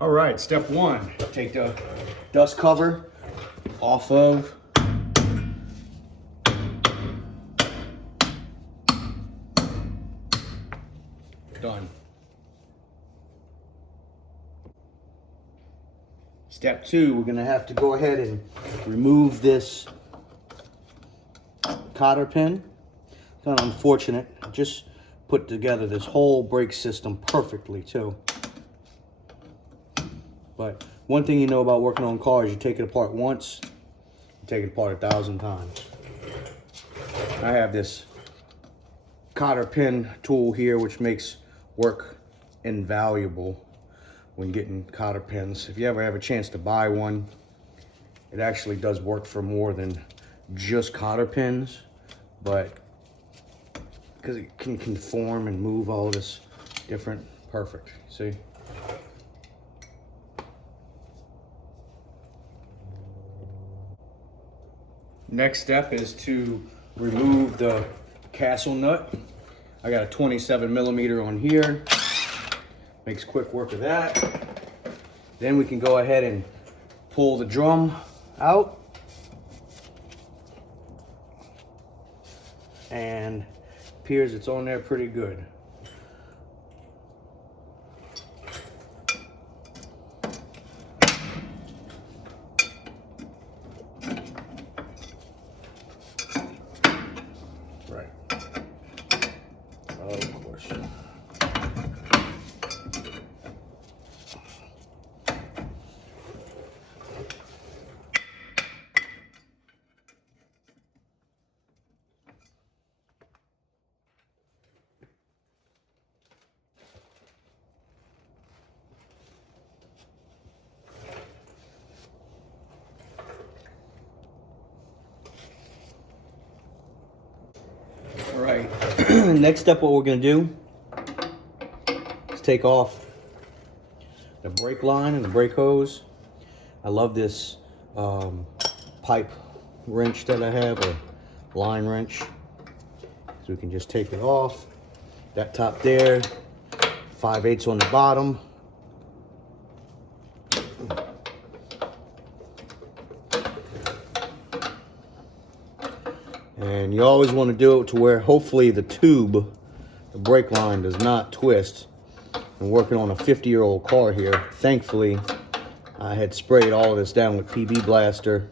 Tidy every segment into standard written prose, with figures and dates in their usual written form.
All right, step one, take the dust cover off of done. Step two, we're gonna have to go ahead and remove this cotter pin. Kind of unfortunate. Just put together this whole brake system perfectly too. But one thing you know about working on cars, you take it apart once, you take it apart 1,000 times. I have this cotter pin tool here, which makes work invaluable when getting cotter pins. If you ever have a chance to buy one, it actually does work for more than just cotter pins, but because it can conform and move all this different, perfect, see? Next step is to remove the castle nut. I got a 27mm on here. Makes quick work of that. Then we can go ahead and pull the drum out. And appears it's on there pretty good. Right. Of course. All right, next step, what we're gonna do is take off the brake line and the brake hose. I love this pipe wrench that I have, or line wrench. So we can just take it off. That top there, 5/8 on the bottom. And you always want to do it to where hopefully the tube, the brake line, does not twist. I'm working on a 50-year-old car here. Thankfully, I had sprayed all of this down with PB Blaster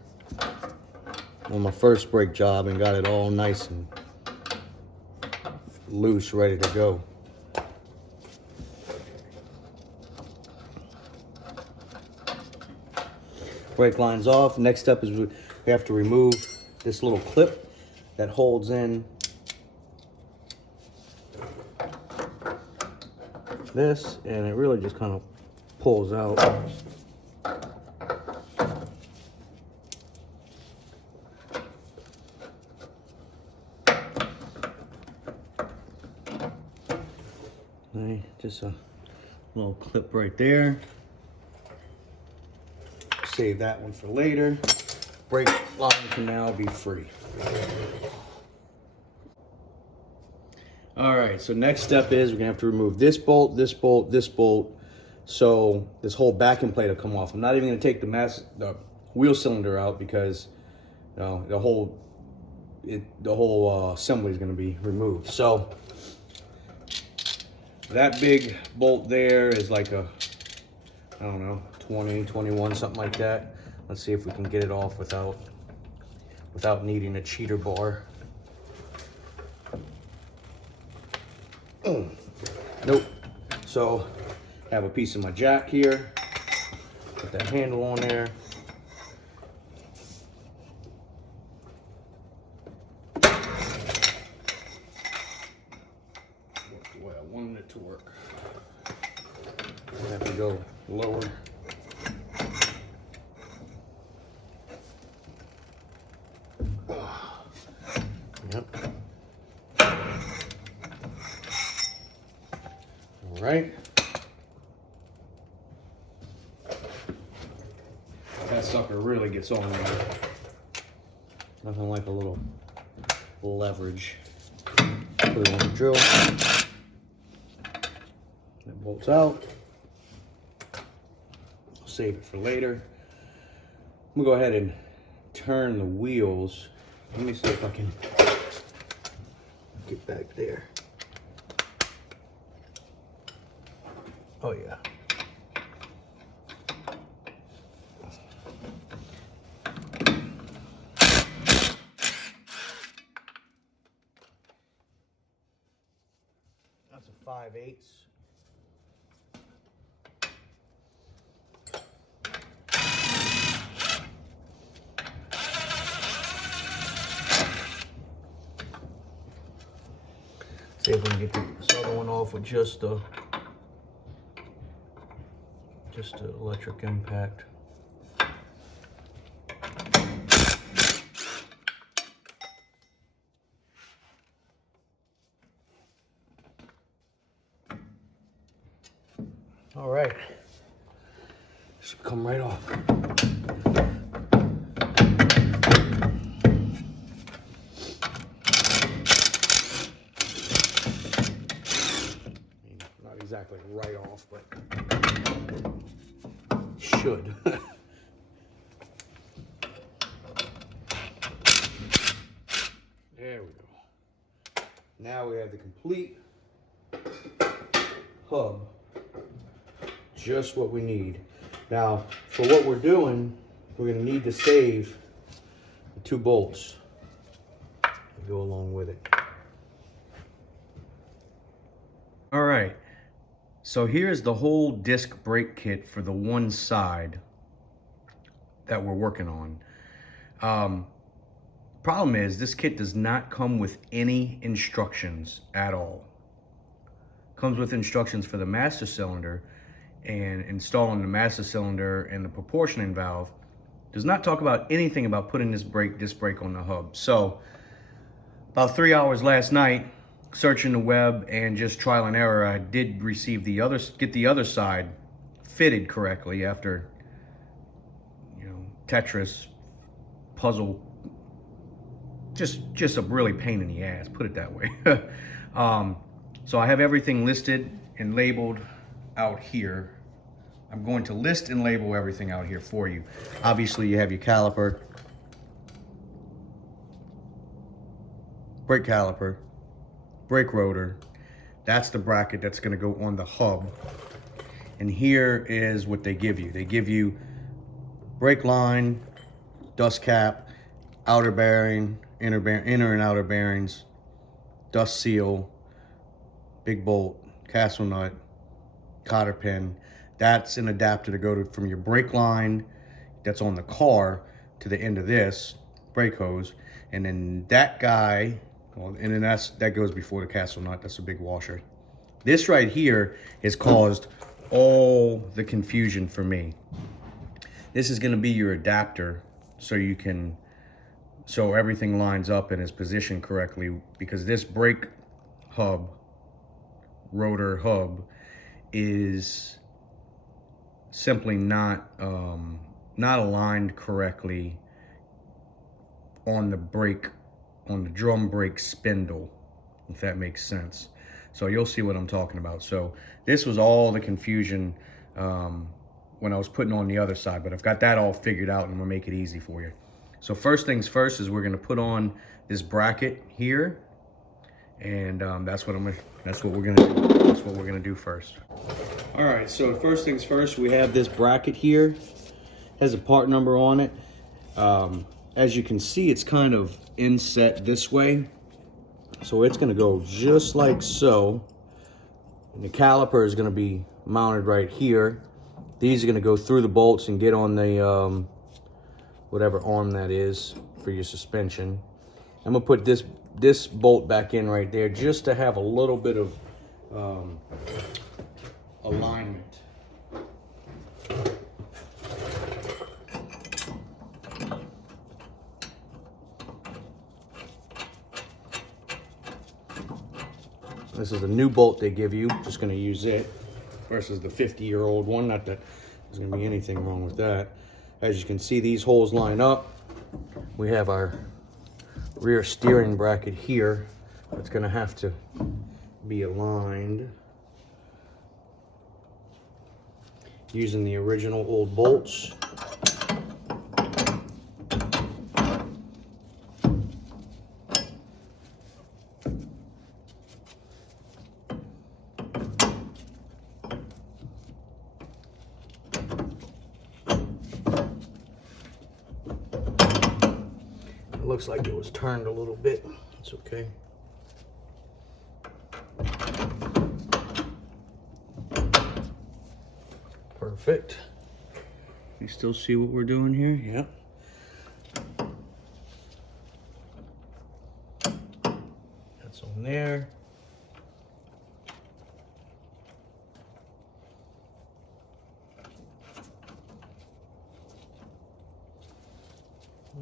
on my first brake job and got it all nice and loose, ready to go. Brake line's off. Next step is we have to remove this little clip that holds in this, and it really just kind of pulls out. Okay, just a little clip right there. Save that one for later. Brake line can now be free. All right, so next step is we're gonna have to remove this bolt, this bolt, this bolt, so this whole backing plate will come off. I'm not even gonna take the wheel cylinder out because the whole assembly is gonna be removed. So that big bolt there is like a, I don't know, 20, 21, something like that. Let's see if we can get it off without needing a cheater bar. Nope. So I have a piece of my jack here. Put that handle on there. Worked the way I wanted it to work. I have to go lower. Yep. All right. That sucker really gets on there. Nothing like a little leverage. Put it on the drill. That bolts out. save it for later. I'm gonna go ahead and turn the wheels. Let me see if I can get back there. Oh yeah. That's a 5/8. See if we can get this other one off with just the electric impact. All right, should come right off. Not exactly right off, but should. There we go. Now we have the complete hub. Just what we need. Now, for what we're doing, we're going to need to save the 2 bolts to go along with it. All right, so here's the whole disc brake kit for the one side that we're working on. Problem is, this kit does not come with any instructions at all. Comes with instructions for the master cylinder, and installing the master cylinder and the proportioning valve. Does not talk about anything about putting this disc brake on the hub. So about 3 hours last night, searching the web and just trial and error, I did receive get the other side fitted correctly after, you know, Tetris puzzle, just a really pain in the ass, put it that way. So I have everything listed and labeled out here. I'm going to list and label everything out here for you. Obviously, you have your caliper, brake caliper, brake rotor. That's the bracket that's going to go on the hub. And here is what they give you. They give you brake line, dust cap, outer bearing, inner and outer bearings, dust seal, big bolt, castle nut, cotter pin. That's an adapter to go from your brake line that's on the car to the end of this brake hose. And then that guy, well, and then that goes before the castle nut. That's a big washer. This right here has caused all the confusion for me. This is going to be your adapter so everything lines up and is positioned correctly, because this brake hub, rotor hub, is simply not aligned correctly on the drum brake spindle, if that makes sense. So you'll see what I'm talking about. So this was all the confusion when I was putting on the other side, but I've got that all figured out and I'm gonna make it easy for you. So first things first is we're gonna put on this bracket here, and that's what we're gonna do first. All right, so first things first, we have this bracket here. Has a part number on it. As you can see, it's kind of inset this way. So it's gonna go just like so. And the caliper is gonna be mounted right here. These are gonna go through the bolts and get on the whatever arm that is for your suspension. I'm gonna put this bolt back in right there just to have a little bit of alignment. This is a new bolt they give you, just gonna use it, versus the 50-year-old one. Not that there's gonna be anything wrong with that. As you can see, these holes line up. We have our rear steering bracket here. It's gonna have to be aligned. using the original old bolts. It looks like it was turned a little bit. It's okay. Perfect. You still see what we're doing here? Yep. That's on there.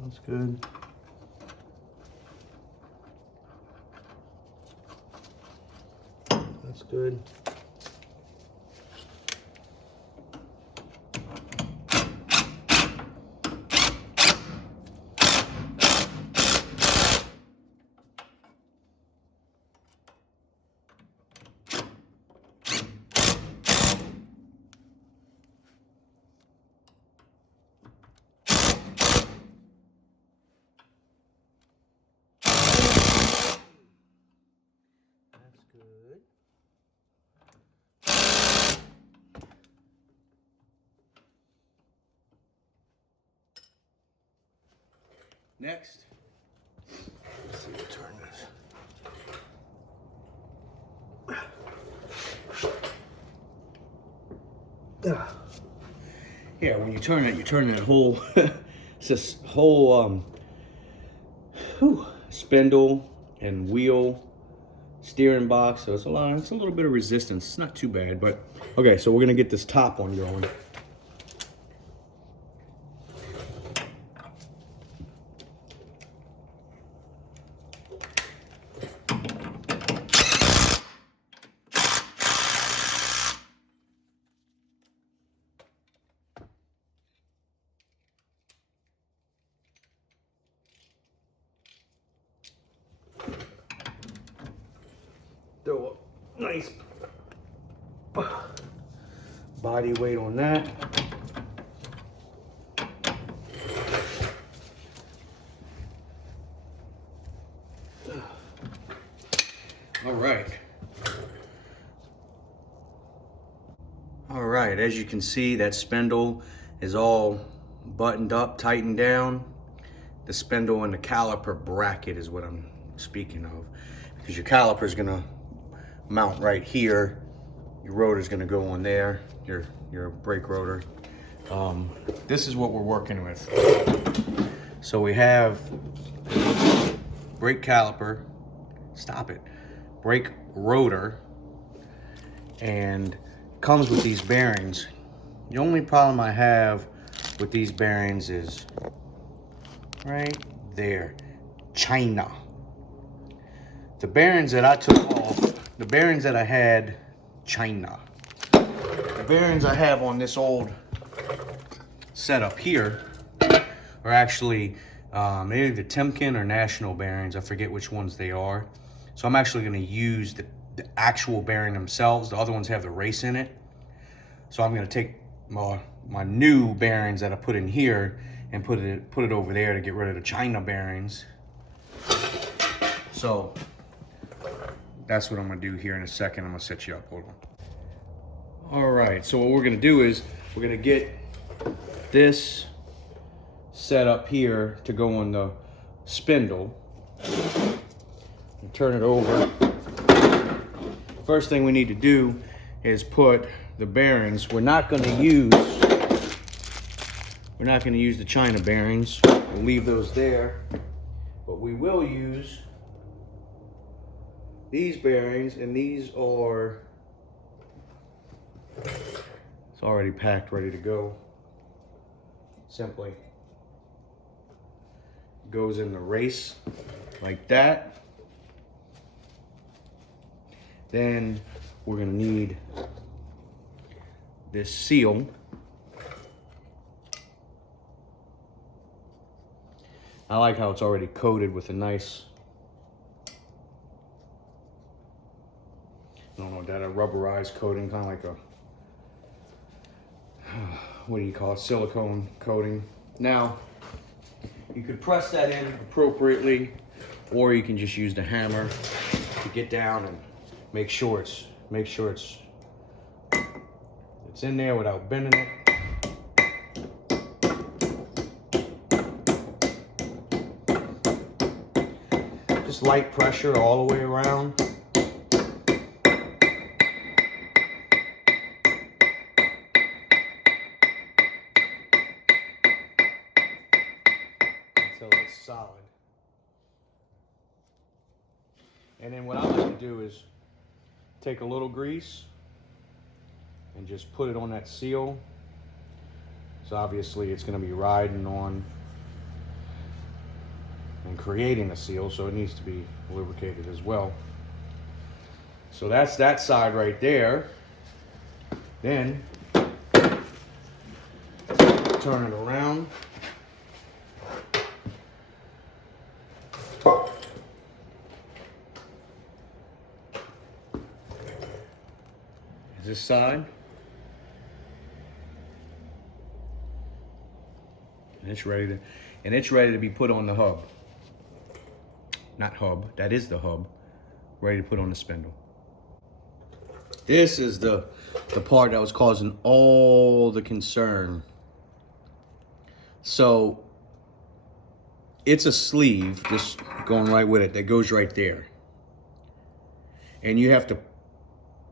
That's good. That's good. Good. Next, let's see what turn this. Yeah, when you turn it, you turn that whole, it's this whole spindle and wheel steering box. So it's a little bit of resistance. It's not too bad, but okay. So we're gonna get this top one going. Throw a nice body weight on that. All right. All right, as you can see, that spindle is all buttoned up, tightened down. The spindle and the caliper bracket is what I'm speaking of, because your caliper is gonna mount right here. Your rotor is gonna go on there, your brake rotor. This is what we're working with. So we have brake caliper, stop it, brake rotor, and comes with these bearings. The only problem I have with these bearings is right there, China. The bearings that I took off, the bearings that I had, China. The bearings I have on this old setup here are actually either Timken or National bearings. I forget which ones they are. So I'm actually going to use the actual bearing themselves. The other ones have the race in it. So I'm going to take my new bearings that I put in here and put it over there to get rid of the China bearings. So that's what I'm going to do here in a second. I'm going to set you up. Hold on. All right, so what we're going to do is we're going to get this set up here to go on the spindle and turn it over. First thing we need to do is put the bearings. We're not going to use the China bearings. We'll leave those there, but we will use these bearings, and these are, it's already packed, ready to go. Simply goes in the race like that. Then we're going to need this seal. I like how it's already coated with a nice, I don't know, that a rubberized coating, kind of like what do you call it, silicone coating. Now, you could press that in appropriately, or you can just use the hammer to get down and make sure it's in there without bending it. Just light pressure all the way around. Until it's solid. And then what I like to do is take a little grease and just put it on that seal. So obviously it's going to be riding on and creating a seal, so it needs to be lubricated as well. So that's that side right there. Then turn it around. This side. And it's ready to be put on the hub. Not hub, that is the hub. Ready to put on the spindle. This is the part that was causing all the concern. So it's a sleeve, just going right with it, that goes right there. And you have to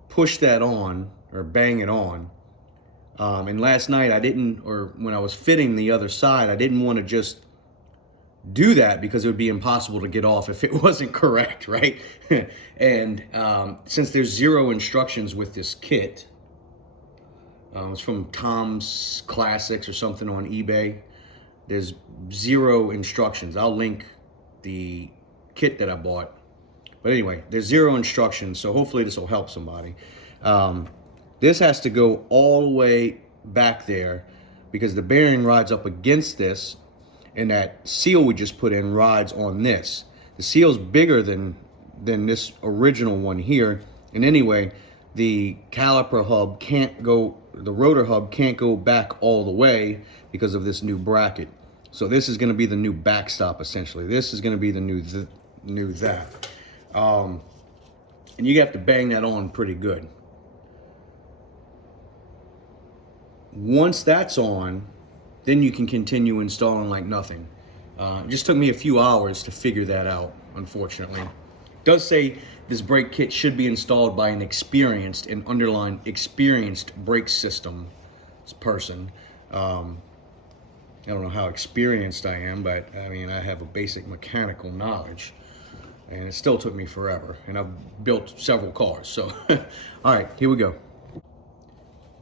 push that on, or bang it on. And last night when I was fitting the other side, I didn't want to just do that because it would be impossible to get off if it wasn't correct, right? And since there's 0 instructions with this kit, it's from TomsClassic or something on eBay. There's 0 instructions. I'll link the kit that I bought. But anyway, there's 0 instructions, so hopefully this will help somebody. This has to go all the way back there because the bearing rides up against this, and that seal we just put in rides on this. The seal's bigger than this original one here. And anyway, the caliper hub can't go, the rotor hub can't go back all the way because of this new bracket. So this is gonna be the new backstop essentially. This is gonna be the new that. And you have to bang that on pretty good. Once that's on, then you can continue installing like nothing. It just took me a few hours to figure that out, unfortunately. It does say this brake kit should be installed by an experienced and underlined experienced brake system person. I don't know how experienced I am, but I mean, I have a basic mechanical knowledge. And it still took me forever. And I've built several cars, so. All right, here we go.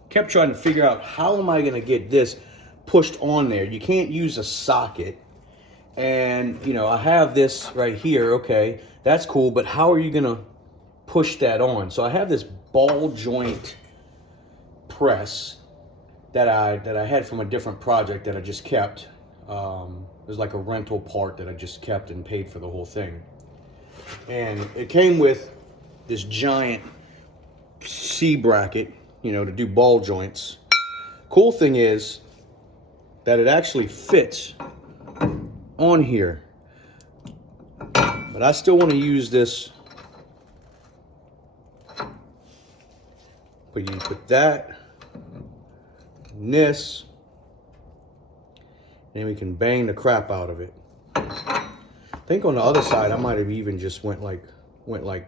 Kept trying to figure out how am I gonna get this pushed on there. You can't use a socket. And you know, I have this right here, okay, that's cool, but how are you gonna push that on? So I have this ball joint press that I had from a different project that I just kept. It was like a rental part that I just kept and paid for the whole thing. And it came with this giant C bracket, you know, to do ball joints. Cool thing is that it actually fits on here. But I still want to use this. But you put that, and this, and we can bang the crap out of it. I think on the other side I might have even just went like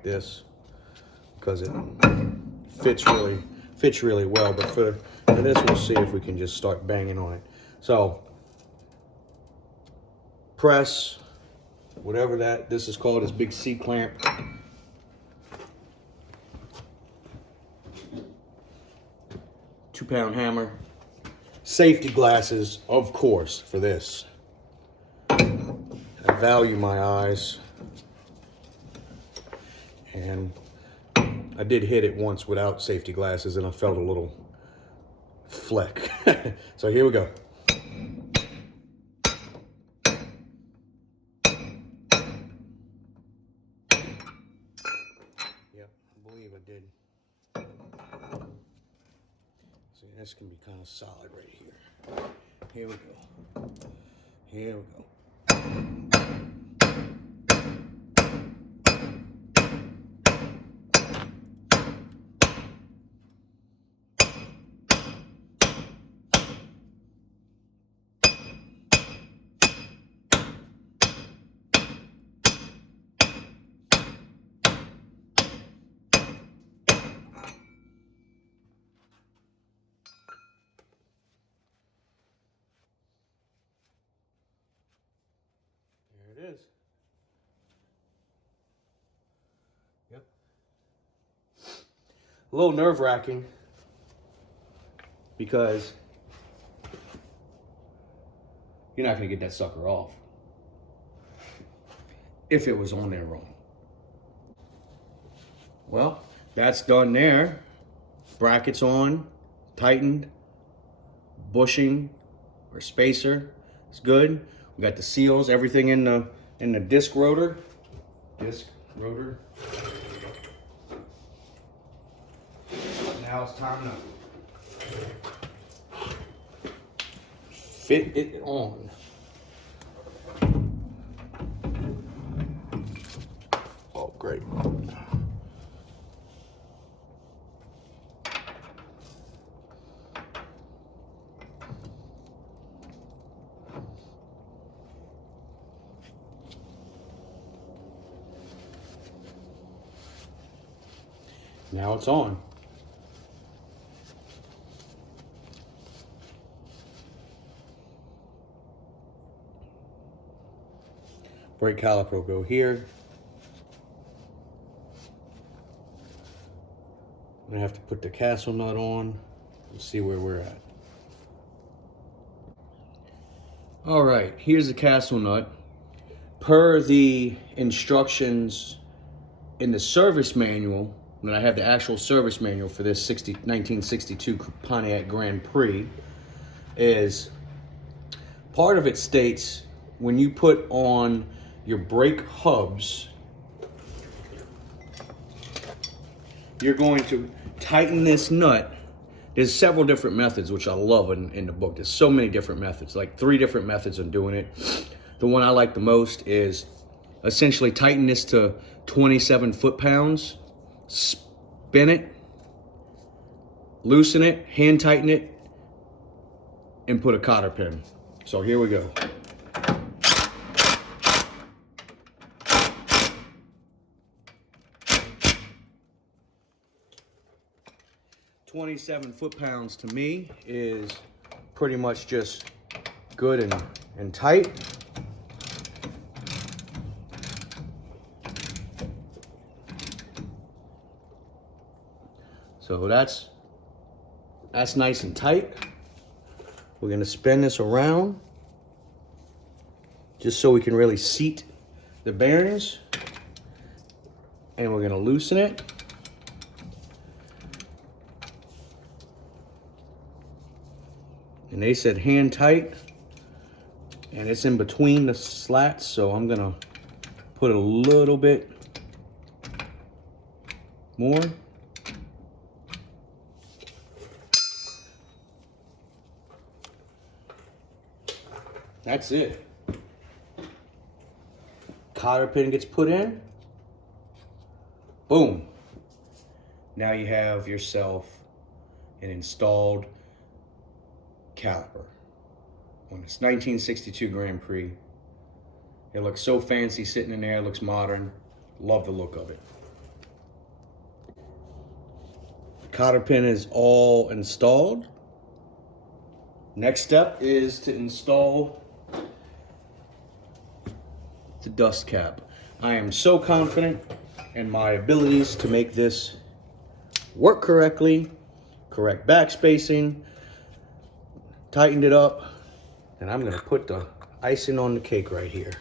this because it fits really well. But for this, we'll see if we can just start banging on it. So press whatever this is called, this big C clamp. £2-pound hammer. Safety glasses, of course, for this. I value my eyes. And I did hit it once without safety glasses and I felt a little fleck. So here we go. Yep, I believe I did. See, this can be kind almost solid right here. Here we go. Here we go. There it is. Yep. A little nerve-wracking because you're not going to get that sucker off if it was on there wrong. Well, that's done there. Brackets on, tightened, bushing or spacer. It's good. We got the seals, everything in the disc rotor. Now it's time to fit it on. Oh, great. Now it's on. Brake caliper will go here. I'm gonna have to put the castle nut on and see where we're at. All right, here's the castle nut. Per the instructions in the service manual, and I have the actual service manual for this 1962 Pontiac Grand Prix, is part of it states when you put on your brake hubs, you're going to tighten this nut. There's several different methods, which I love in the book. There's so many different methods, like 3 different methods of doing it. The one I like the most is essentially tighten this to 27 foot-pounds, spin it, loosen it, hand tighten it, and put a cotter pin. So here we go. "27 foot-pounds" to me is pretty much just good and tight. So that's nice and tight. We're gonna spin this around just so we can really seat the bearings. And we're gonna loosen it. And they said hand tight, and it's in between the slats, so I'm gonna put a little bit more. That's it. Cotter pin gets put in. Boom. Now you have yourself an installed caliper on this 1962 Grand Prix. It looks so fancy sitting in there. It looks modern. Love the look of it. The cotter pin is all installed. Next step is to install the dust cap. I am so confident in my abilities to make this work correctly, correct back spacing, tightened it up, and I'm gonna put the icing on the cake right here.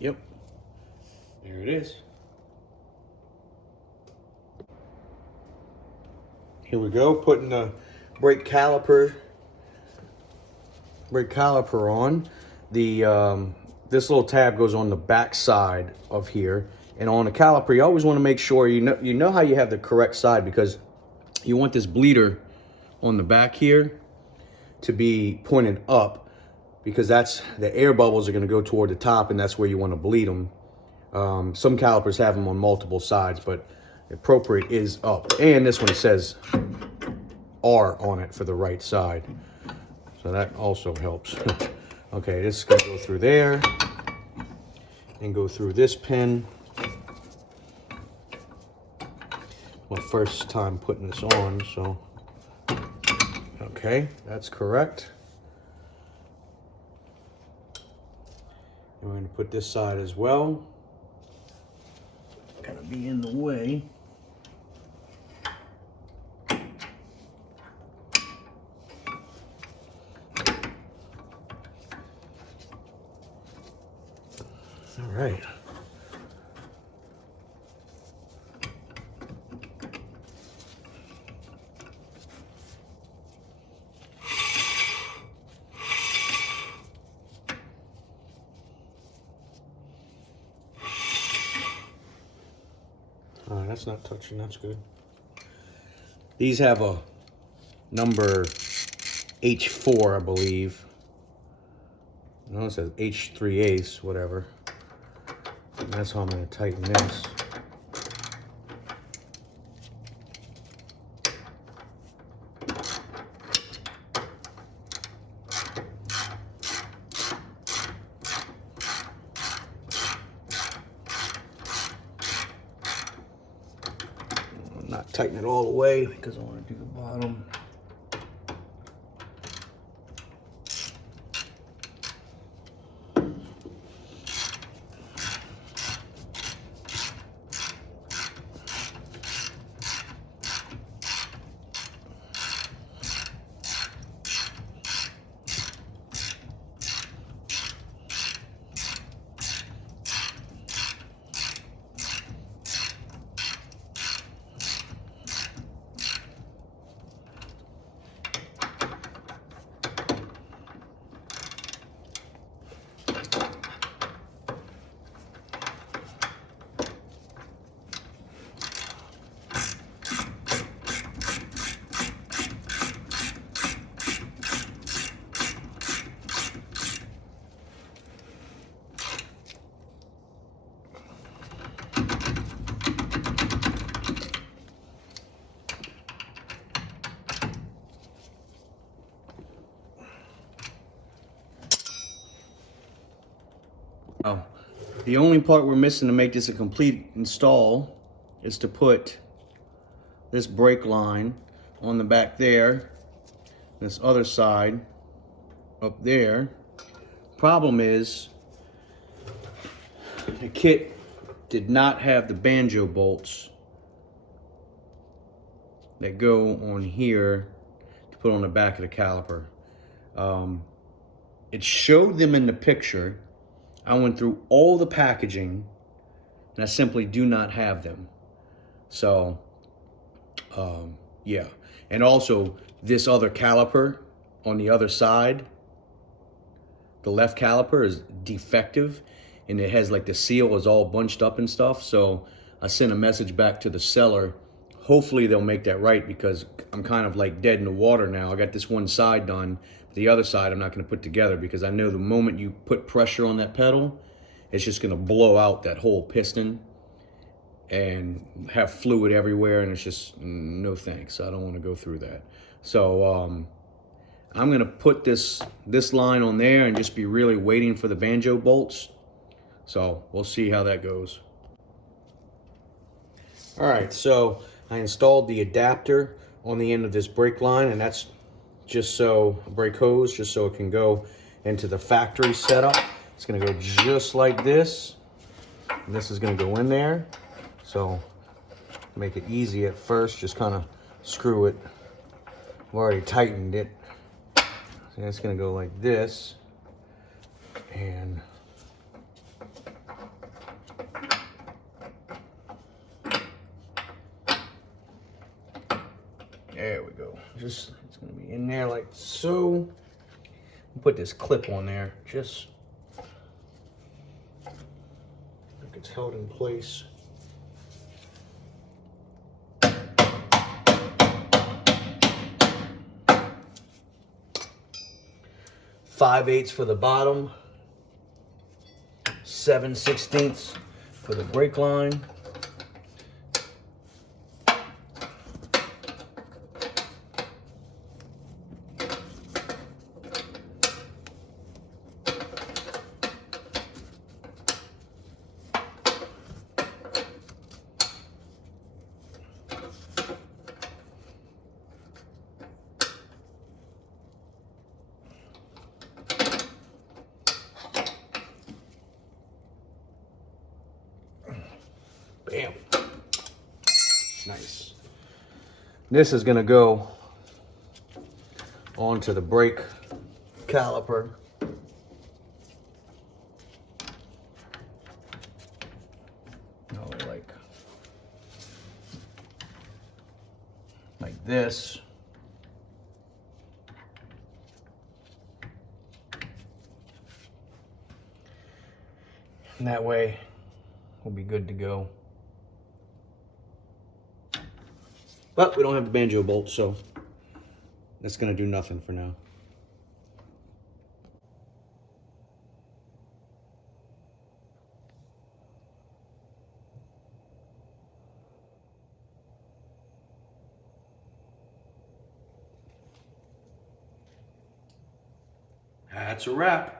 Yep, there it is. Here we go, putting the brake caliper on. The this little tab goes on the back side of here, and on the caliper you always want to make sure you know how you have the correct side, because you want this bleeder on the back here to be pointed up, because that's the air bubbles are going to go toward the top, and that's where you want to bleed them. Some calipers have them on multiple sides, but the appropriate is up. And this one says R on it for the right side, so that also helps. Okay, this is going to go through there and go through this pin. My first time putting this on, so okay, that's correct. And we're going to put this side as well. Gonna be in the way. All right. All right, that's not touching, that's good. These have a number H4, I believe. No, it says H3/8, whatever. And that's how I'm going to tighten this. I'm not tightening it all the way because I want to do the bottom. Oh, the only part we're missing to make this a complete install is to put this brake line on the back there, this other side up there. Problem is, the kit did not have the Banjo bolts that go on here to put on the back of the caliper. It showed them in the picture. I went through all the packaging and I simply do not have them. So, yeah. And also this other caliper on the other side, the left caliper is defective and it has like the seal is all bunched up and stuff. So I sent a message back to the seller. Hopefully they'll make that right, because I'm kind of like dead in the water now. I got this one side done. The other side I'm not going to put together, because I know the moment you put pressure on that pedal, it's just going to blow out that whole piston and have fluid everywhere, and it's just no thanks. I don't want to go through that. So I'm going to put this line on there and just be really waiting for the Banjo bolts. So we'll see how that goes. All right, so I installed the adapter on the end of this brake line, and that's just so, brake hose, just so it can go into the factory setup. It's gonna go just like this, and this is gonna go in there. So make it easy at first, just kind of screw it. I've already tightened it. So it's gonna go like this, and There we go. Just, it's gonna be in there like so. We'll put this clip on there, just like it's held in place. 5/8 for the bottom, 7/16 for the brake line. Bam. Nice. This is gonna go onto the brake caliper. Like this. And that way we'll be good to go. But we don't have the Banjo bolt, so that's gonna do nothing for now. That's a wrap.